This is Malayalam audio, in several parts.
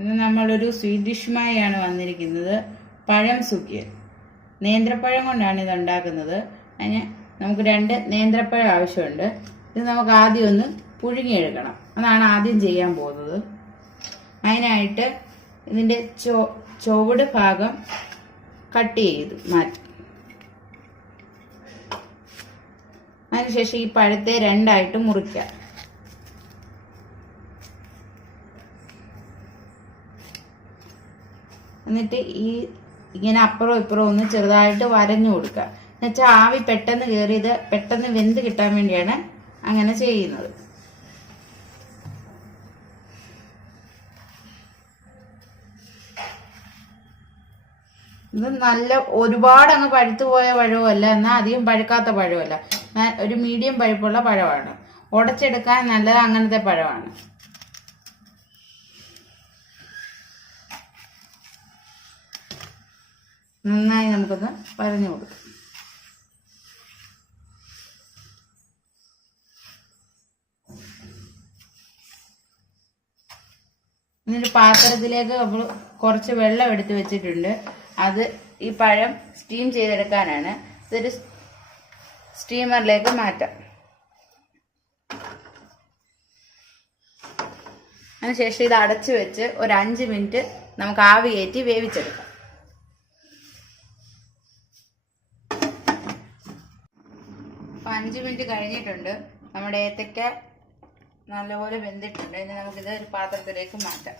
ഇന്ന് നമ്മളൊരു സ്വീറ്റ് ഡിഷുമായാണ് വന്നിരിക്കുന്നത്. പഴം സുക്കിയൻ. നേന്ത്രപ്പഴം കൊണ്ടാണ് ഇത് ഉണ്ടാക്കുന്നത്. അതിന് നമുക്ക് 2 നേന്ത്രപ്പഴം ആവശ്യമുണ്ട്. ഇത് നമുക്ക് ആദ്യം ഒന്ന് പുഴുങ്ങിയെടുക്കണം. അതാണ് ആദ്യം ചെയ്യാൻ പോകുന്നത്. അതിനായിട്ട് ഇതിൻ്റെ ചുവട് ഭാഗം കട്ട് ചെയ്ത് മാറ്റി. അതിനുശേഷം ഈ പഴത്തെ 2ആയിട്ട് മുറിക്കുക. എന്നിട്ട് ഇങ്ങനെ അപ്പുറവും ഇപ്പുറവും ഒന്ന് ചെറുതായിട്ട് വരഞ്ഞു കൊടുക്കുക. എന്നുവെച്ചാൽ ആവി പെട്ടെന്ന് കയറിയത് പെട്ടെന്ന് വെന്ത് കിട്ടാൻ വേണ്ടിയാണ് അങ്ങനെ ചെയ്യുന്നത്. ഇത് നല്ല ഒരുപാട് അങ്ങ് പഴുത്തു പോയ പഴവുമല്ല, എന്നാൽ അധികം പഴുക്കാത്ത പഴവുമല്ല. ഒരു മീഡിയം പഴുപ്പുള്ള പഴമാണ്. ഉടച്ചെടുക്കാൻ നല്ലത് അങ്ങനത്തെ പഴമാണ്. നന്നായി നമുക്കൊന്ന് വരഞ്ഞു കൊടുക്കാം. എന്നിട്ട് പാത്രത്തിലേക്ക് നമ്മൾ കുറച്ച് വെള്ളം എടുത്ത് വെച്ചിട്ടുണ്ട്. അത് ഈ പഴം സ്റ്റീം ചെയ്തെടുക്കാനാണ്. ഇതൊരു സ്റ്റീമറിലേക്ക് മാറ്റാം. അതിനുശേഷം ഇത് അടച്ചു വെച്ച് ഒരു 5 മിനിറ്റ് നമുക്ക് ആവി കയറ്റി വേവിച്ചെടുക്കാം. അപ്പോൾ 5 മിനിറ്റ് കഴിഞ്ഞിട്ടുണ്ട്. നമ്മുടെ ഏത്തയ്ക്ക നല്ലപോലെ വെന്തിട്ടുണ്ട്. ഇനി നമുക്കിത് ഒരു പാത്രത്തിലേക്ക് മാറ്റാം.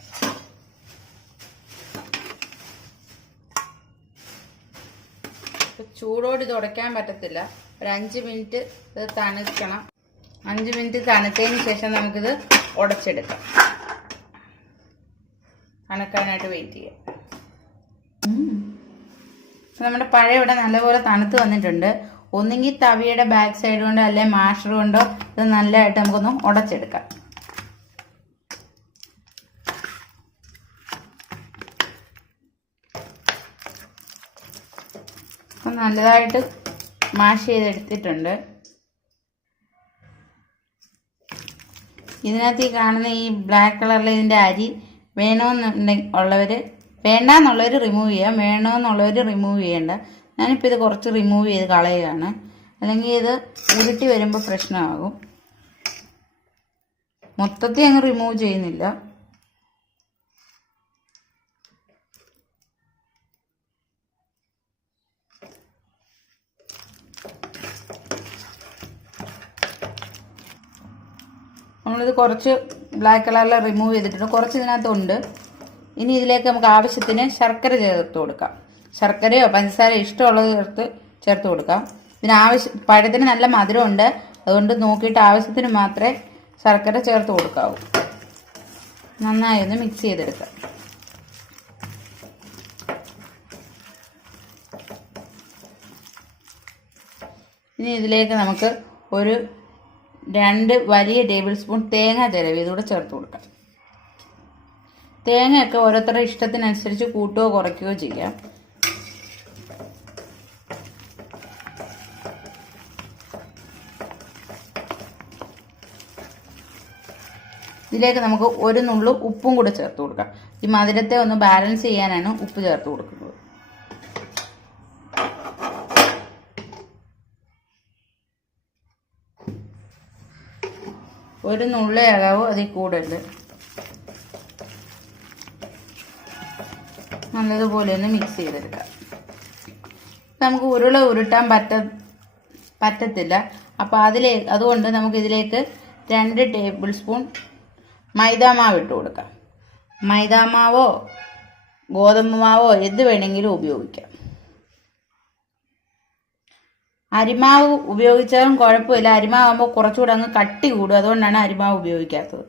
ചൂടോട് ഇത് ഉടയ്ക്കാൻ പറ്റത്തില്ല. ഒരു 5 മിനിറ്റ് ഇത് തണുക്കണം. 5 മിനിറ്റ് തണുത്തതിന് ശേഷം നമുക്കിത് ഉടച്ചെടുക്കാം. തണുക്കാനായിട്ട് വെയിറ്റ് ചെയ്യാം. നമ്മുടെ പഴം ഇവിടെ നല്ലപോലെ തണുത്ത് വന്നിട്ടുണ്ട്. ഒന്നുകിൽ തവിയുടെ ബാക്ക് സൈഡ് കൊണ്ടോ അല്ലെങ്കിൽ മാഷർ കൊണ്ടോ ഇത് നല്ലതായിട്ട് നമുക്കൊന്ന് ഉടച്ചെടുക്കാം. നല്ലതായിട്ട് മാഷ് ചെയ്തെടുത്തിട്ടുണ്ട്. ഇതിനകത്ത് ഈ കാണുന്ന ഈ ബ്ലാക്ക് കളറിൽ ഇതിൻ്റെ അരി വേണ്ടാന്നുള്ളവർ റിമൂവ് ചെയ്യാം, വേണമെന്നുള്ളവർ റിമൂവ് ചെയ്യേണ്ട. ഞാനിപ്പോൾ ഇത് കുറച്ച് റിമൂവ് ചെയ്ത് കളയുകയാണ്. അല്ലെങ്കിൽ ഇത് ഉരുട്ടി വരുമ്പോൾ പ്രശ്നമാകും. മൊത്തത്തിൽ അങ്ങ് റിമൂവ് ചെയ്യുന്നില്ല. നമ്മളിത് കുറച്ച് ബ്ലാക്ക് കളറിൽ റിമൂവ് ചെയ്തിട്ടുണ്ട്. കുറച്ച് ഇതിനകത്തുണ്ട്. ഇനി ഇതിലേക്ക് നമുക്ക് ആവശ്യത്തിന് ശർക്കര ചേർത്ത് കൊടുക്കാം. ശർക്കരയോ പഞ്ചസാരയോ ഇഷ്ടമുള്ളത് ചേർത്ത് കൊടുക്കാം. പഴത്തിന് നല്ല മധുരമുണ്ട്. അതുകൊണ്ട് നോക്കിയിട്ട് ആവശ്യത്തിന് മാത്രമേ ശർക്കര ചേർത്ത് കൊടുക്കാവൂ. നന്നായി ഒന്ന് മിക്സ് ചെയ്തെടുക്കാം. ഇനി ഇതിലേക്ക് നമുക്ക് ഒരു 2 വലിയ ടേബിൾ സ്പൂൺ തേങ്ങ ചിരവി ഇതുകൂടെ ചേർത്ത് കൊടുക്കാം. തേങ്ങയൊക്കെ ഓരോരുത്തരുടെ ഇഷ്ടത്തിനനുസരിച്ച് കൂട്ടുകയോ കുറയ്ക്കുകയോ ചെയ്യാം. ഇതിലേക്ക് നമുക്ക് ഒരു നുള്ളു ഉപ്പും കൂടെ ചേർത്ത് കൊടുക്കാം. ഈ മധുരത്തെ ഒന്ന് ബാലൻസ് ചെയ്യാനാണ് ഉപ്പ് ചേർത്ത് കൊടുക്കുന്നത്. ഒരു നുള്ളേ ആകാവൂ, അതിൽ കൂടുതൽ. നല്ലതുപോലെ ഒന്ന് മിക്സ് ചെയ്തെടുക്കാം. നമുക്ക് ഉരുട്ടാൻ പറ്റത്തില്ല. അപ്പോൾ അതുകൊണ്ട് നമുക്ക് ഇതിലേക്ക് 2 ടേബിൾ സ്പൂൺ മൈദാമാവ് ഇട്ട് കൊടുക്കാം. മൈദാമാവോ ഗോതമ്പ് മാവോ എന്ത് വേണമെങ്കിലും ഉപയോഗിക്കാം. അരിമാവ് ഉപയോഗിച്ചാലും കുഴപ്പമില്ല. അരിമാവുമ്പോൾ കുറച്ചുകൂടെ അങ്ങ് കട്ടി കൂടും. അതുകൊണ്ടാണ് അരിമാവ് ഉപയോഗിക്കാത്തത്.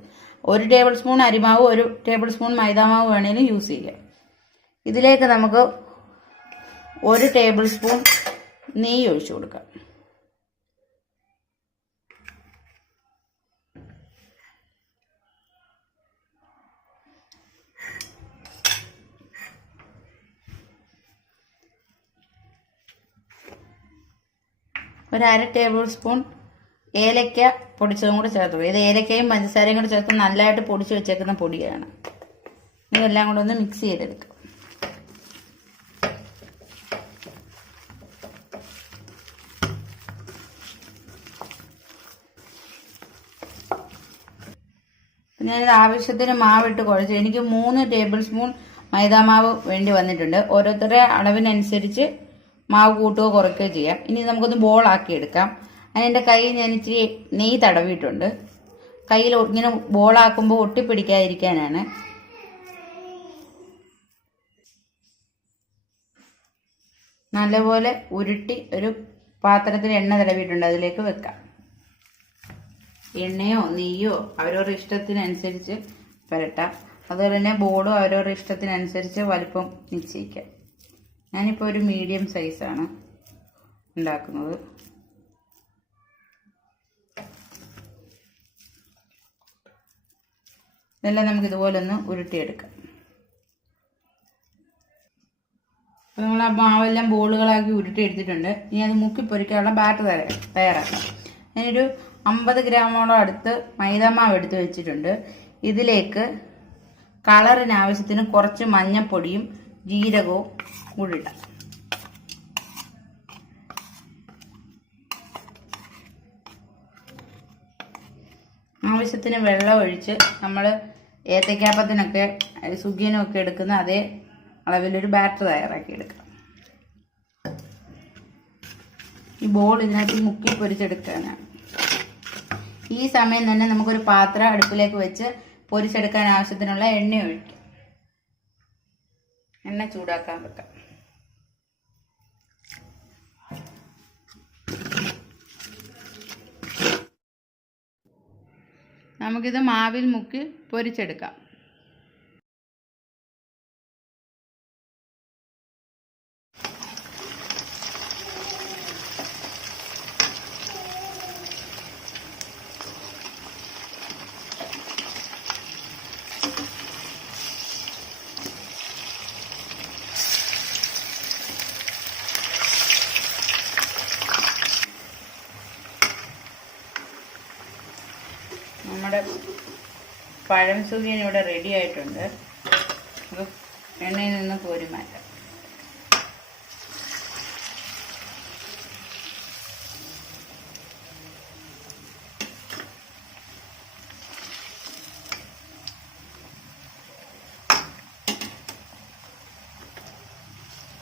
1 ടേബിൾ സ്പൂൺ അരിമാവ് 1 ടേബിൾ സ്പൂൺ മൈദാമാവ് വേണമെങ്കിലും യൂസ് ചെയ്യാം. ഇതിലേക്ക് നമുക്ക് 1 ടേബിൾ സ്പൂൺ നെയ്യ് ഒഴിച്ചു കൊടുക്കാം. ഒരു 1/2 ടേബിൾ സ്പൂൺ ഏലക്ക പൊടിച്ചതും കൂടെ ചേർത്ത് കൊടുക്കുക. ഇത് ഏലക്കയും പഞ്ചസാരയും കൂടെ ചേർത്ത് നല്ലതായിട്ട് പൊടിച്ച് വെച്ചേക്കുന്ന പൊടിയാണ്. ഇതെല്ലാം കൂടെ ഒന്ന് മിക്സ് ചെയ്തെടുക്കാം. ഞാനിത് ആവശ്യത്തിന് മാവിട്ട് കുഴച്ച് എനിക്ക് 3 ടേബിൾ സ്പൂൺ മൈദാമാവ് വേണ്ടി വന്നിട്ടുണ്ട്. ഓരോരുത്തരുടെ അളവിനനുസരിച്ച് മാവ് കൂട്ടുകയോ കുറയ്ക്കുകയോ ചെയ്യാം. ഇനി നമുക്കൊന്ന് ബോളാക്കി എടുക്കാം. അതിൻ്റെ കയ്യിൽ ഞാൻ ഇച്ചിരി നെയ്യ് തടവിയിട്ടുണ്ട്. കയ്യിൽ ഇങ്ങനെ ബോളാക്കുമ്പോൾ ഒട്ടിപ്പിടിക്കാതിരിക്കാനാണ്. നല്ലപോലെ ഉരുട്ടി ഒരു പാത്രത്തിൽ എണ്ണ തടവിയിട്ടുണ്ട്, അതിലേക്ക് വെക്കാം. എണ്ണയോ നെയ്യോ അവരവരുടെ ഇഷ്ടത്തിനനുസരിച്ച് പുരട്ടാം. അതുപോലെ തന്നെ ബോളും അവരവരുടെ ഇഷ്ടത്തിനനുസരിച്ച് വലുപ്പം നിശ്ചയിക്കാം. ഞാനിപ്പോൾ ഒരു മീഡിയം സൈസാണ് ഉണ്ടാക്കുന്നത്. ഇതെല്ലാം നമുക്ക് ഇതുപോലെ ഒന്ന് ഉരുട്ടിയെടുക്കാം. അപ്പോൾ നമ്മൾ ആ മാവെല്ലാം ബോളുകളാക്കി ഉരുട്ടിയെടുത്തിട്ടുണ്ട്. ഇനി അത് മുക്കി പൊരിക്കാനുള്ള ബാറ്റർ തയ്യാറാക്കാം. ഞാനൊരു 50 ഗ്രാമോളം അടുത്ത് മൈദാമാവ് എടുത്ത് വെച്ചിട്ടുണ്ട്. ഇതിലേക്ക് കളറിന് ആവശ്യത്തിന് കുറച്ച് മഞ്ഞൾപ്പൊടിയും ജീരകവും കൂടി ഇടാം. ആവശ്യത്തിന് വെള്ളം ഒഴിച്ച് നമ്മൾ ഏത്തയ്ക്കാപ്പത്തിനൊക്കെ സുഖിയനൊക്കെ എടുക്കുന്ന അതേ അളവിലൊരു ബാറ്റർ തയ്യാറാക്കി എടുക്കാം. ഈ ബോൾ ഇതിനകത്ത് മുക്കി പൊരിച്ചെടുക്കാനാണ്. ഈ സമയം തന്നെ നമുക്കൊരു പാത്രം അടുപ്പിലേക്ക് വെച്ച് പൊരിച്ചെടുക്കാൻ ആവശ്യത്തിനുള്ള എണ്ണ ഒഴിക്കാം. എണ്ണ ചൂടാക്കാൻ വെക്കാം. നമുക്കിത് മാവിൽ മുക്കി പൊരിച്ചെടുക്കാം. നമ്മുടെ പഴം സുഖിയൻ ഇവിടെ റെഡി ആയിട്ടുണ്ട്. എണ്ണയിൽ നിന്ന് കോരി മാറ്റാം.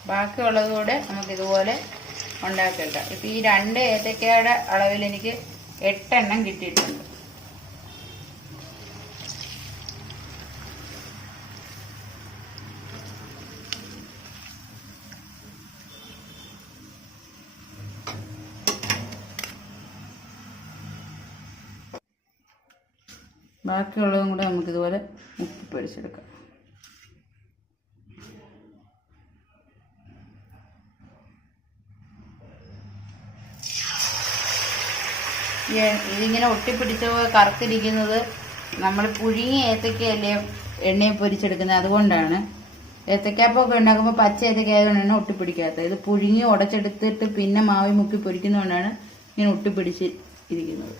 ബാക്കിയുള്ളതുകൂടെ നമുക്കിതുപോലെ ഉണ്ടാക്കിയെടുക്കാം. ഇപ്പം ഈ 2 ഏത്തക്കയുടെ അളവിൽ എനിക്ക് 8 എണ്ണം കിട്ടിയിട്ടുണ്ട്. ബാക്കിയുള്ളതും കൂടെ നമുക്കിതുപോലെ മുക്കി പൊരിച്ചെടുക്കാം. ഇതിങ്ങനെ ഒട്ടിപ്പിടിച്ച കറുത്തിരിക്കുന്നത് നമ്മൾ പുഴുങ്ങിയ ഏത്തക്കയല്ലേ എണ്ണയിൽ പൊരിച്ചെടുക്കുന്നത്, അതുകൊണ്ടാണ്. ഏത്തക്കാപ്പൊക്കെ ഉണ്ടാക്കുമ്പോൾ പച്ച ഏത്തക്ക ആയതുകൊണ്ടാണ് ഒട്ടിപ്പിടിക്കാത്തത്. ഇത് പുഴുങ്ങി ഉടച്ചെടുത്തിട്ട് പിന്നെ മാവി മുക്കി പൊരിക്കുന്നതുകൊണ്ടാണ് ഇങ്ങനെ ഒട്ടിപ്പിടിച്ച് ഇരിക്കുന്നത്.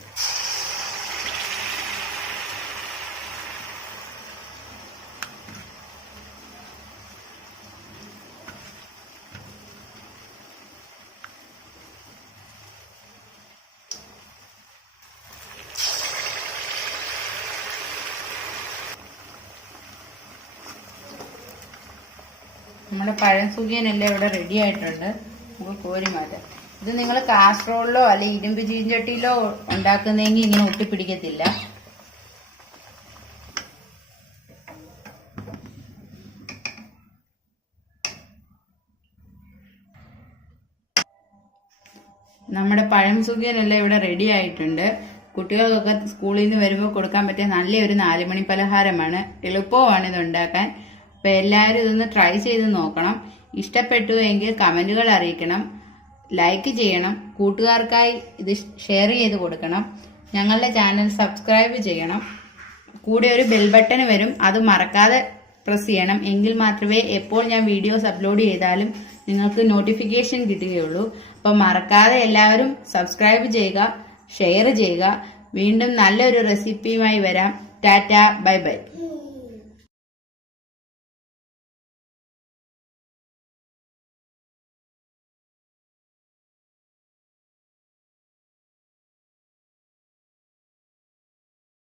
നമ്മുടെ പഴം സുഖിയനെല്ലാം ഇവിടെ റെഡി ആയിട്ടുണ്ട്. നമുക്ക് കോരി മാറ്റാം. ഇത് നിങ്ങൾ കാസറോളിലോ അല്ലെങ്കിൽ ഇരുമ്പ് ചീഞ്ചട്ടിയിലോ ഉണ്ടാക്കുന്നെങ്കിൽ ഇങ്ങനെ ഒട്ടിപ്പിടിക്കത്തില്ല. നമ്മുടെ പഴം സുഖിയനെല്ലാം ഇവിടെ റെഡി ആയിട്ടുണ്ട്. കുട്ടികൾക്കൊക്കെ സ്കൂളിൽ നിന്ന് വരുമ്പോൾ കൊടുക്കാൻ പറ്റിയ നല്ലൊരു 4 മണി പലഹാരമാണ്. എളുപ്പമാണ് ഇത് ഉണ്ടാക്കാൻ. അപ്പോൾ എല്ലാവരും ഇതൊന്ന് ട്രൈ ചെയ്ത് നോക്കണം. ഇഷ്ടപ്പെട്ടു എങ്കിൽ കമൻറ്റുകൾ അറിയിക്കണം, ലൈക്ക് ചെയ്യണം, കൂട്ടുകാർക്കായി ഇത് ഷെയർ ചെയ്ത് കൊടുക്കണം. ഞങ്ങളുടെ ചാനൽ സബ്സ്ക്രൈബ് ചെയ്യണം. കൂടെ ഒരു ബെൽ ബട്ടൺ വരും, അത് മറക്കാതെ പ്രസ് ചെയ്യണം. എങ്കിൽ മാത്രമേ എപ്പോൾ ഞാൻ വീഡിയോസ് അപ്ലോഡ് ചെയ്താലും നിങ്ങൾക്ക് നോട്ടിഫിക്കേഷൻ കിട്ടുകയുള്ളൂ. അപ്പോൾ മറക്കാതെ എല്ലാവരും സബ്സ്ക്രൈബ് ചെയ്യുക, ഷെയർ ചെയ്യുക. വീണ്ടും നല്ലൊരു റെസിപ്പിയുമായി വരാം. Tata, bye bye.